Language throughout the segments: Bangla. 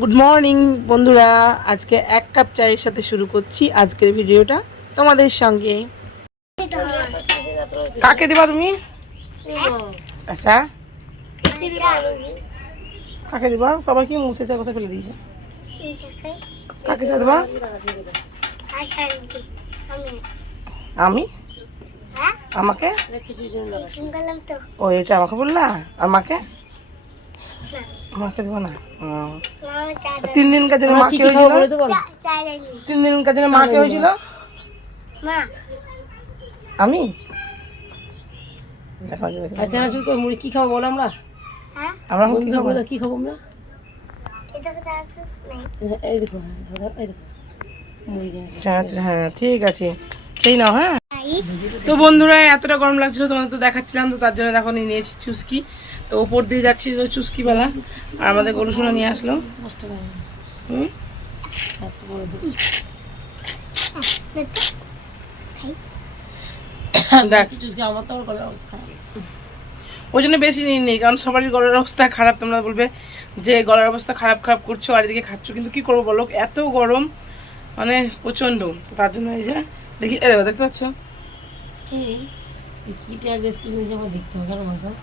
গুড মর্নিং বন্ধুরা, আজকে এক কাপ চায়ের সাথে শুরু করছি আজকের ভিডিওটা তোমাদের সঙ্গে। কাকে দিবা তুমি? আচ্ছা, কাকে দিবা? সবাই কি মুছে চার কথা ফেলে দিয়েছে। কাকে চা দিবা? আমি আমাকে? ও, এটা আমাকে বললা? আর মাকে? মাকে দিবা না? 3 দিন কার জন্য মাকে হয়েছিল। 3 দিন কার জন্য মাকে হয়েছিল। আমি আচ্ছা মুড়ি কি খাবো বলো? আমরা আমরা কি খাবো আমরা? এই দেখো, এই দেখো মুড়ি জিনিস। হ্যাঁ ঠিক আছে, সেই নাও। হ্যাঁ তো বন্ধুরা, এতটা গরম লাগছিল তোমাদের তো দেখাচ্ছিলাম, তো তার জন্য দেখো নিয়েছি চুস্কি। তো ওপর দিয়ে যাচ্ছি চুস্কি বেলা, আর আমাদের গরুসোনা নিয়ে আসলো। ওই জন্য বেশি নিই, কারণ সবারই গলার অবস্থা খারাপ। তোমরা বলবে যে গলার অবস্থা খারাপ খারাপ করছো আর এদিকে খাচ্ছ, কিন্তু কি করবো বলো, এত গরম মানে প্রচন্ড। তো তার জন্য এই যে দেখি, দেখতে পাচ্ছ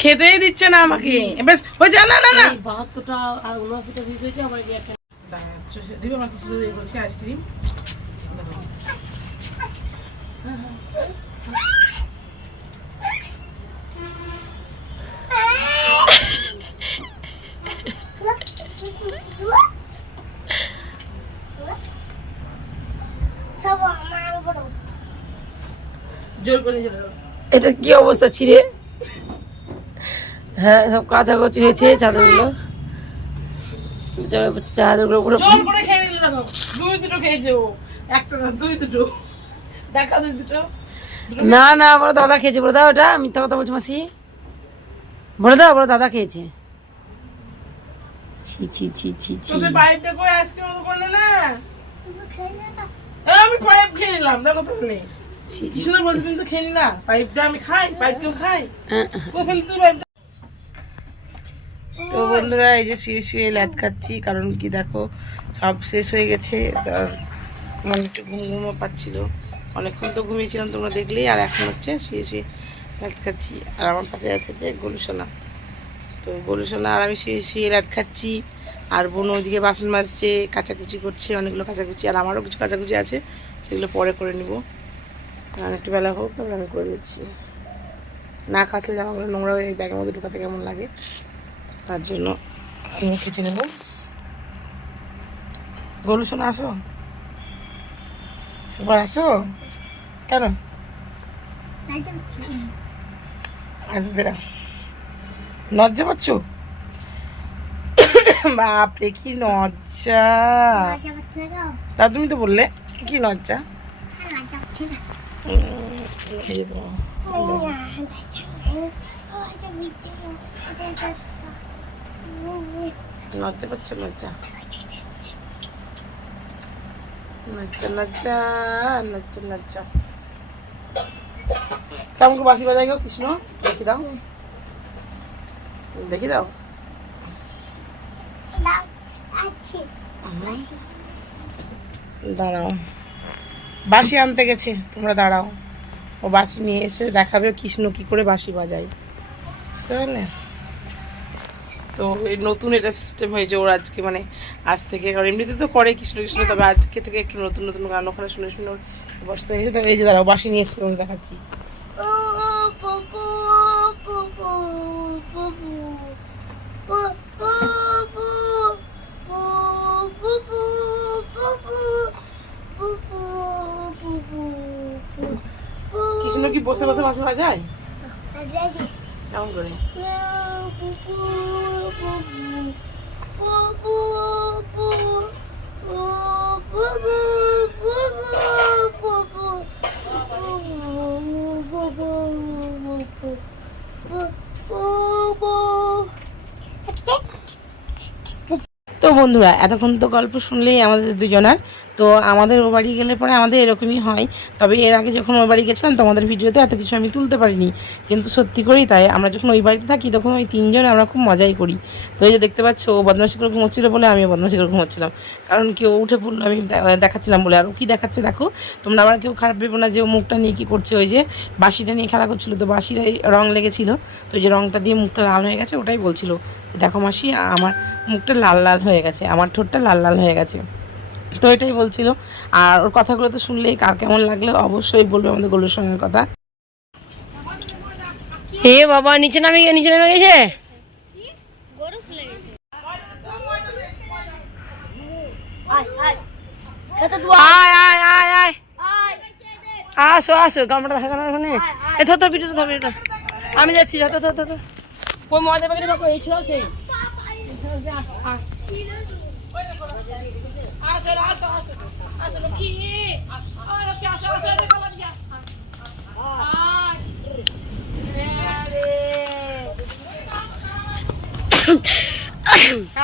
খেতেই দিচ্ছে না আমাকে। বেশ হয়ে যা, না না না 72টা আর 79টা পিস হয়েছে আমার। দিবে আমার কিছু করছি আইসক্রিম। জোর করে নিয়ে যাবে। এটা কি অবস্থা ছিঁড়ে? হ্যাঁ, সব কাঁচাকুচি হয়েছে চাদরগুলো। চাদরগুলো পুরো জোর করে খেয়ে নিল। দেখো দুই দুটো খেয়েছে ও, একটা না দুই দুটো। দেখা দুই দুটো। না না, বড় দাদা খেয়েছে। বলে দাও, ওটা মিথ্যা কথা বলছো মাসি। বলে দাও, বড় দাদা খেয়েছে। ছি ছি ছি ছি ছি। তো সে পাইপটা কই আইসক্রিম মতো করলে না? আমি পাইপ খেয়ে নিলাম, দেখো তাহলে কি সুন্দর বলছি। তুমি তো খেয়ে নিলা পাইপটা। আমি খাই পাইপ, কেউ খাই? ফেলি তুই পাইপটা। তো বন্ধুরা, এই যে শুয়ে শুয়ে ল্যাদ খাচ্ছি, কারণ কি দেখো সব শেষ হয়ে গেছে। মানে একটু ঘুম ঘুমো পাচ্ছিল, অনেকক্ষণ তো ঘুমিয়েছিলাম তোমরা দেখলেই। আর এখন হচ্ছে শুয়ে শুয়ে ল্যাদ খাচ্ছি। আর আমার পাশে আছে যে গলুসোনা। তো গলুসোনা আর আমি শুয়ে শুয়ে ল্যাদ খাচ্ছি। আর বোন ওইদিকে বাসন মাজছে, কাচাকুচি করছে, অনেকগুলো কাচাকুচি। আর আমারও কিছু কাচাকুচি আছে, সেগুলো পরে করে নিব। আর একটু বেলা হোক, তাহলে আমি করে নিচ্ছি। না কাচলে জামাগুলো নোংরা হয়ে ব্যাগের মধ্যে ঢুকাতে কেমন লাগে, তার জন্য আমি খেঁচে নেব। গলুসোনা আসো, একবার আসো। কেন আসবে না? লজ্জা পাচ্ছ? বাপরে কি লজ্জা! তা তুমি তো বললে কি লজ্জা। লজ্জা পাচ্ছ? লজ্জা লজ্জা লজ্জা লজ্জা লজ্জা। কেমন করে বাঁশি বাজাই গো কৃষ্ণ? দেখি দাও, দেখি দাও। দাঁড়াও, বাঁশি আনতে গেছে, তোমরা দাঁড়াও। ও বাঁশি নিয়ে এসে দেখাবে কৃষ্ণ কি করে বাঁশি বাজায়, বুঝতে পারলে? তো এই নতুন এটা সিস্টেম হয়েছে ওর আজকে, মানে আজ থেকে। কারণ এমনিতে তো করে কৃষ্ণ কৃষ্ণ, তবে আজকে থেকে একটু নতুন নতুন গান ওখানে শুনে শুনে বসতে হয়েছে। তো এই যে দাঁড়াও, বাঁশি নিয়ে এসে তোমাকে দেখাচ্ছি। কৃষ্ণ কি বসে বসে বাঁশি বাজায়? কেমন করে? তো বন্ধুরা এতক্ষণ তো গল্প শুনলেই আমাদের দুজনার। তো আমাদের ও বাড়ি গেলে পরে আমাদের এরকমই হয়। তবে এর আগে যখন ওই বাড়ি গেছিলাম তোমাদের ভিডিওতে এত কিছু আমি তুলতে পারিনি, কিন্তু সত্যি করেই তাই। আমরা যখন ওই বাড়িতে থাকি তখন ওই তিনজন আমরা খুব মজাই করি। তো এই যে দেখতে পাচ্ছ ও বদমাশি করে ঘুমোচ্ছিলো বলে আমিও বদমাশি করে ঘুমোচ্ছিলাম, কারণ কেউ উঠে পড়লো আমি দেখাচ্ছিলাম বলে। আর ও কী দেখাচ্ছে দেখো, তোমরা আবার কেউ খারাপ ভেবো না যে ও মুখটা নিয়ে কী করছে। ওই যে বাঁশিটা নিয়ে খেলা করছিলো, তো বাঁশিটাই রং লেগেছিলো, তো ওই যে রংটা দিয়ে মুখটা লাল হয়ে গেছে, ওটাই বলছিল দেখো মাসি আমার মুখটা লাল লাল হয়ে গেছে, আমার ঠোঁটটা লাল লাল হয়ে গেছে, তো এটাই বলছিল। আর ওর কথাগুলো তো শুনলেই কার কেমন লাগলো অবশ্যই বলবে আমাদের গোলুর সঙ্গের কথা। এ বাবা নিচে নামে গেছে। আয় আয় আয় আয় আসো আসো গামটা থাকা না ওখানে। এ থর পিঠে থর পিঠে আমি যাচ্ছি। যত ওই মহাদেব বাড়ি দেখো এই ছিল সেই। আসো আসো আসো আসো লক্ষ্মী লক্ষ্মী আসো আসো দেখো বাড়িয়া।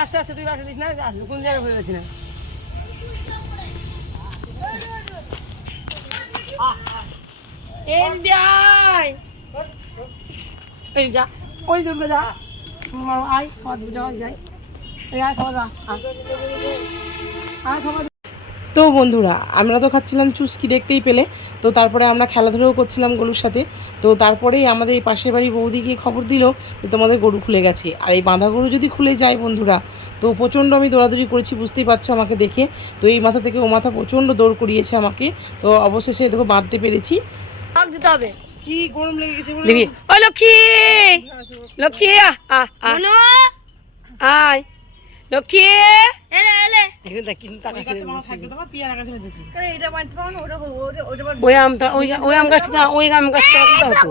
আস্তে আস্তে তুই রাখে দিস না, আসবে কোন জায়গায় ভুলে যাচ্ছি না। এই যা ওই দুর্গে যা আয় খাওয়া যাওয়া যাই আয় খাওয়া যা আয় খাওয়া। তো বন্ধুরা আমরা তো খাচ্ছিলাম চুস্কি, দেখতেই পেলে। তো তারপরে আমরা খেলাধুলাও করছিলাম গরুর সাথে। তো তারপরেই আমাদের এই পাশের বাড়ি বৌদি গিয়ে খবর দিল যে তোমাদের গরু খুলে গেছে। আর এই বাঁধা গরু যদি খুলে যায় বন্ধুরা, তো প্রচণ্ড আমি দৌড়াদৌড়ি করেছি, বুঝতেই পারছো আমাকে দেখে। তো এই মাথা থেকে ও মাথা প্রচণ্ড দৌড় করিয়েছে আমাকে। তো অবশেষে দেখো বাঁধতে পেরেছি। দিতে হবে কি গরম লেগে গেছে দেখি। ও লক্ষ্মী লক্ষ্মী আয় লক্ষ্মী ওই আমটা ওই আম গাছটা ওই আম গাছটা হতো।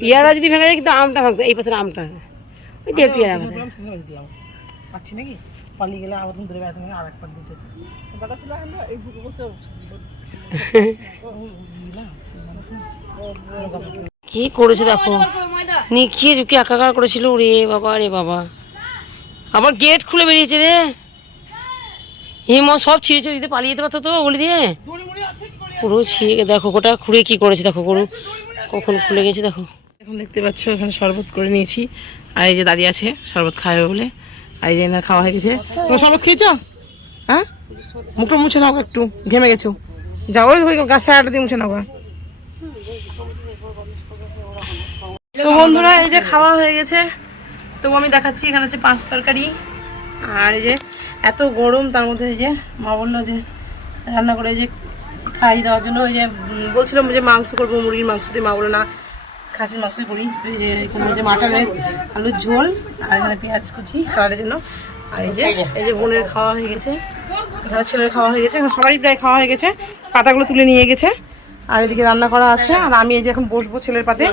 পেয়ারা যদি ভেঙে যায় কিন্তু আমটা ভাঙতো, এই পাশের আমটা ওই দেড় পেয়ারা পাচ্ছি নাকি পালিয়ে গেলে আবার ধরে আর এক পাট দিতে কি করেছে দেখো, নিখিয়ে ঝুঁকি একাকার করেছিল। রে বাবা রে বাবা, আবার গেট খুলে বেরিয়েছে রে। হিম সব ছিঁড়ে ছিঁড়ে দিতে পালিয়ে যেতে পারতো তো বলে দিয়ে। পুরো ছিঁড়ে দেখো গোটা খুঁড়ে কি করেছে দেখো, গরু কখন খুলে গেছে দেখো। এখন দেখতে পাচ্ছ এখানে শরবত করে নিয়েছি, আর এই যে দাঁড়িয়ে আছে শরবত খাবে বলে। আর এই যে এনার খাওয়া হয়ে গেছে। তোমার শরবত খেয়েছো? হ্যাঁ মুখটা মুছে নাও, একটু ঘেমে গেছো, যাও ওই গাছ আটা দিয়ে মুছে নাও। তো বন্ধুরা এই যে খাওয়া হয়ে গেছে, তবু আমি দেখাচ্ছি এখানে হচ্ছে 5 তরকারি। আর এই যে এত গরম, তার মধ্যে এই যে মা বললো যে রান্না করে যে খাই দেওয়ার জন্য। ওই যে বলছিলাম যে মাংস করবো, মুরগির মাংস দিয়ে, মা বলো না খাসির মাংসই করি। তো এই যে এখানে যে মাটনের আলুর ঝোল, আর এখানে পেঁয়াজ কুচি সালাডের জন্য। আর এই যে বোনের খাওয়া হয়ে গেছে, এখানে ছেলের খাওয়া হয়ে গেছে, এখন সবারই প্রায় খাওয়া হয়ে গেছে, পাতাগুলো তুলে নিয়ে গেছে। আর এদিকে রান্না করা আছে, আর আমি এই যে এখন বসবো ছেলের পাতে।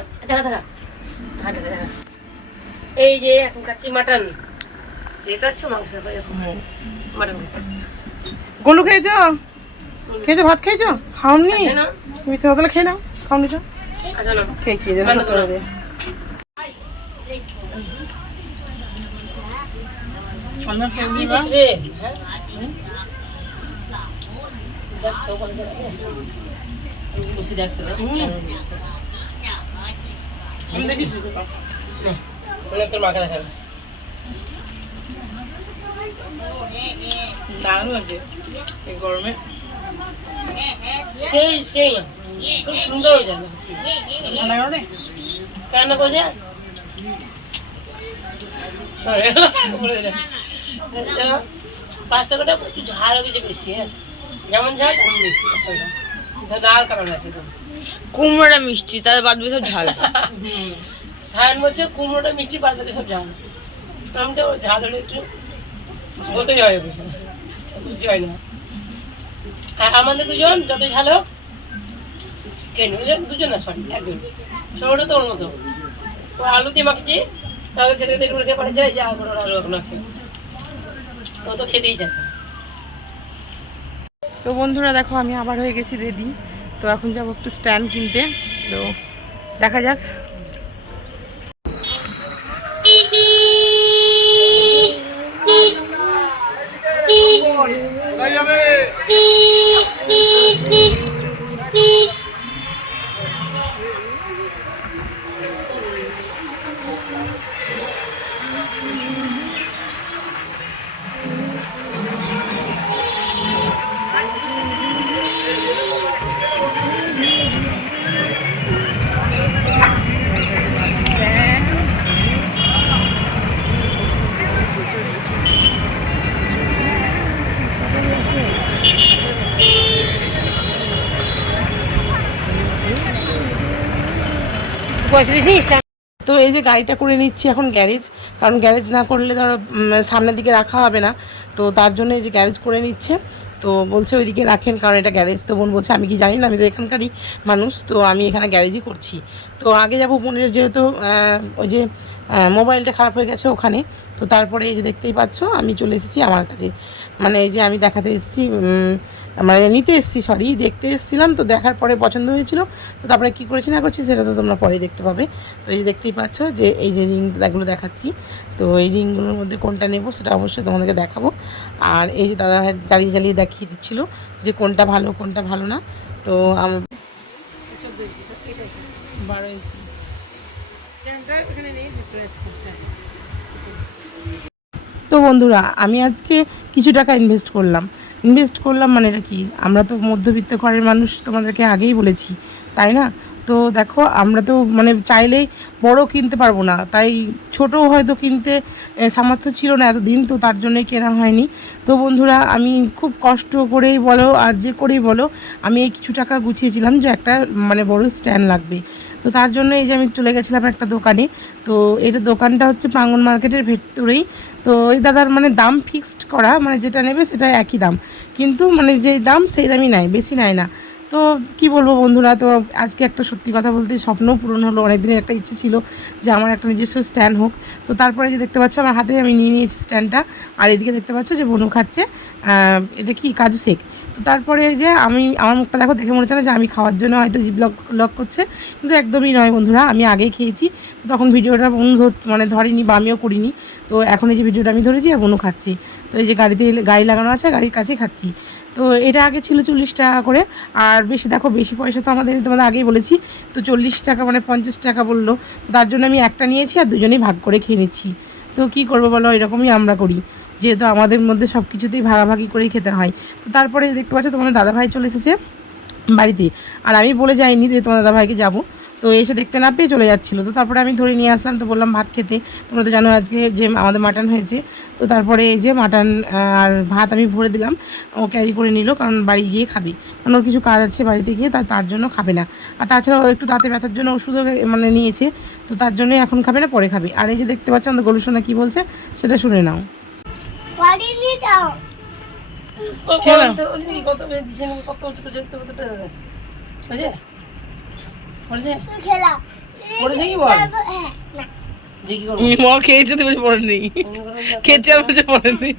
এই যে এখন খাচ্ছি মাটন, এটা হচ্ছে মাংস মাটন খাচ্ছি। গোলু খেয়েছো? খেয়েছো ভাত খেয়েছো? খাওনি? মিথ্যে কথা খেয়ে নাও, খাওনি তো? খেয়েছি তোর মাকে দেখাবে দারুণ লাগছে এই গরমে। সেই সেই খুব সুন্দর হয়ে যাবে। রান্না করছে 5 টাকাটা একটু ঝাল হয়ে গেছে বেশি, হ্যাঁ যেমন ঝাল তেমন মিষ্টি। লাল কালার আছে তো কুমড়োটা মিষ্টি, তার বাদ বাকি সব ঝাল। সায়ন বলছে কুমড়োটা মিষ্টি, বাদ বাকি সব ঝাল। আমি তো ঝাল হলে একটু হতেই হয়, বুঝতে হয় না। আর আমাদের দুজন যত ঝাল হোক কেন, দুজন না সরি একজন, ছোটটা তো ওর মতো। ও আলু দিয়ে মাখছি, তাহলে খেতে খেতে খেতে পারে যায় যে আলু এখন আছে, ও তো খেতেই চায়। তো বন্ধুরা দেখো আমি আবার হয়ে গেছি রেডি। তো এখন যাবো একটু স্ট্যান্ড কিনতে, তো দেখা যাক। পয়সা দিস তো এই যে গাড়িটা করে নিচ্ছি এখন গ্যারেজ, কারণ গ্যারেজ না করলে ধরো সামনের দিকে রাখা হবে না, তো তার জন্য এই যে গ্যারেজ করে নিচ্ছে। তো বলছে ওইদিকে রাখেন, কারণ এটা গ্যারেজ। তো বোন বলছে আমি কি জানি না, আমি তো এখানকারই মানুষ, তো আমি এখানে গ্যারেজই করছি। তো আগে যাবো বোনের, যেহেতু ওই যে মোবাইলটা খারাপ হয়ে গেছে ওখানে। তো তারপরে এই যে দেখতেই পাচ্ছ আমি চলে এসেছি আমার কাছে, মানে এই যে আমি দেখাতে এসেছি, মানে নিতে এসেছি, সরি দেখতে এসেছিলাম। তো দেখার পরে পছন্দ হয়েছিল, তো তারপরে কী করেছি না করছি সেটা তো তোমরা পরেই দেখতে পাবে। তো এই যে দেখতেই পাচ্ছ যে এই যে রিংগুলো দেখাচ্ছি, তো এই রিংগুলোর মধ্যে কোনটা নেব সেটা অবশ্যই তোমাদেরকে দেখাবো। আর এই যে দাদা ভাই জ্বালিয়ে জ্বালিয়ে দেখিয়ে দিচ্ছিলো যে কোনটা ভালো কোনটা ভালো না। তো আমার 12 ইঞ্চি তো বন্ধুরা আমি আজকে কিছু টাকা ইনভেস্ট করলাম মানে এটা কি, আমরা তো মধ্যবিত্ত ঘরের মানুষ, তোমাদেরকে আগেই বলেছি, তাই না? তো দেখো আমরা তো মানে চাইলেই বড় কিনতে পারবো না, তাই ছোট হয়তো কিনতে সামর্থ্য ছিল না এতদিন, তো তার জন্যই কেনা হয়নি। তো বন্ধুরা আমি খুব কষ্ট করেই বলো আর যে করেই বলো, আমি এই কিছু টাকা গুছিয়েছিলাম যে একটা মানে বড় স্ট্যান্ড লাগবে। তো তার জন্য এই যে আমি চলে গেছিলাম একটা দোকানে। তো এটা দোকানটা হচ্ছে প্রাঙ্গণ মার্কেটের ভেতরেই। তো ওই দাদার মানে দাম ফিক্সড করা, মানে যেটা নেবে সেটা একই দাম, কিন্তু মানে যেই দাম সেই দামই নেয়, বেশি নেয় না। তো কি বলবো বন্ধুরা, তো আজকে একটা সত্যি কথা বলতে স্বপ্নও পূরণ হলো। অনেক দিনের একটা ইচ্ছে ছিল যে আমার একটা নিজস্ব স্ট্যান্ড হোক। তো তারপরে যে দেখতে পাচ্ছ আমার হাতে আমি নিয়ে নিয়েছি স্ট্যান্ডটা, আর এদিকে দেখতে পাচ্ছ যে বনু খাচ্ছে এটা কি কাজু শেক। তো তারপরে যে আমার মুখটা দেখো, দেখে মনে হচ্ছে না যে আমি খাওয়ার জন্য হয়তো জিভ লক করছে, কিন্তু একদমই নয় বন্ধুরা, আমি আগেই খেয়েছি। তো তখন ভিডিওটা বনু মানে ধরেনি বা আমিও করিনি। তো এখন এই যে ভিডিওটা আমি ধরেছি আর বনু খাচ্ছি। তো এই যে গাড়ি লাগানো আছে, গাড়ির কাছে খাচ্ছি। তো এটা আগে ছিল 40 টাকা করে, আর বেশি দেখো বেশি পয়সা তো তোমাদের আগেই বলেছি। তো 40 টাকা মানে 50 টাকা বললো, তার জন্য আমি একটা নিয়েছি আর দুজনেই ভাগ করে খেয়ে নিচ্ছি। তো কী করবো বলো, এরকমই আমরা করি, যেহেতু আমাদের মধ্যে সব কিছুতেই ভাগাভাগি করেই খেতে হয়। তো তারপরে দেখতে পাচ্ছ তোমাদের দাদাভাই চলে এসেছে বাড়িতে, আর আমি বলে যাইনি যে তোমার দাদাভাইকে যাবো। তো এসে দেখতে না পেয়ে চলে যাচ্ছিলো। তো তারপরে আমি ধরে নিয়ে আসলাম, তো বললাম ভাত খেতে। তোমরা তো জানো আজকে যে আমাদের মাটন হয়েছে। তো তারপরে এই যে মাটন আর ভাত আমি ভরে দিলাম, ও ক্যারি করে নিল, কারণ বাড়ি গিয়ে খাবে, কারণ ওর কিছু কাজ আছে বাড়িতে গিয়ে, তার জন্য খাবে না। আর তাছাড়া ও একটু দাঁতে ব্যথার জন্য ওষুধও মানে নিয়েছে, তো তার জন্যই এখন খাবে না, পরে খাবে। আর এই যে দেখতে পাচ্ছ আমাদের গলুসোনা কী বলছে সেটা শুনে নাও। খেয়েছে তো পড়ে নেই, খেয়েছে আর বলছে পড়ে নেই।